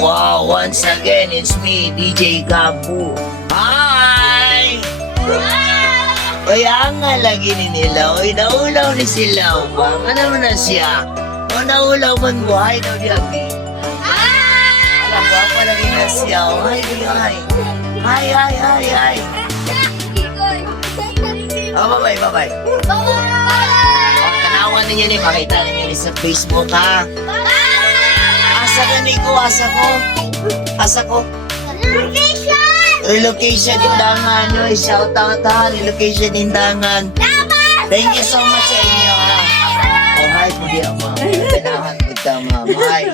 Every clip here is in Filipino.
Wow, once again, it's me, DJ Gabu. Hi! Kaya nga lagi ni nila, oy, naulaw ni sila, ba? Ano na siya? O, naulaw man buhay daw di abi. Alam ko, ako lagi na siya, o, hi, hi. Hi, hi, hi, hi. O, bye-bye, bye-bye. O, tanawan ninyo ni, makita ninyo ni sa Facebook, ha? Asa ka, Nico? Asa ko? Relocation Indangan, no? Shout out ha, Relocation Indangan. Thank you so much sa inyo ha. Oh, hi po di ako. Kailangan po ito, ma'am. Hi.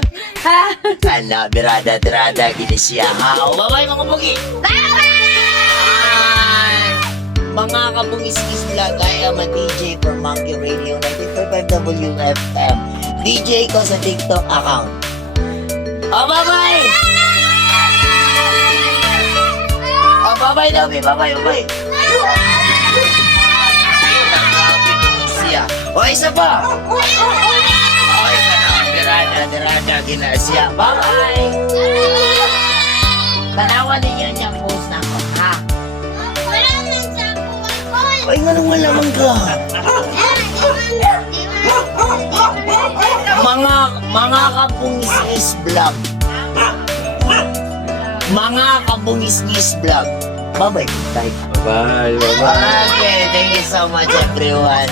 Ala, birada, gini siya ha. O, bye-bye mga bugi. Hi. Mga kabungis-gis vlog, I am a DJ for Monkey Radio 94.5 WFM. DJ ko sa TikTok account. Oh, bye-bye! Oh, bye-bye, Dobby. Bye-bye. Siya. O, isa pa. O, isa na. Dirada, gina siya. Bye-bye. Tanawan ninyo niyang post na ako, ha? Ay, nga nung malamang ka. Mga kabungis-ngis vlog. Mga kabungis-ngis vlog. Bye-bye. Bye. Okay, thank you so much everyone.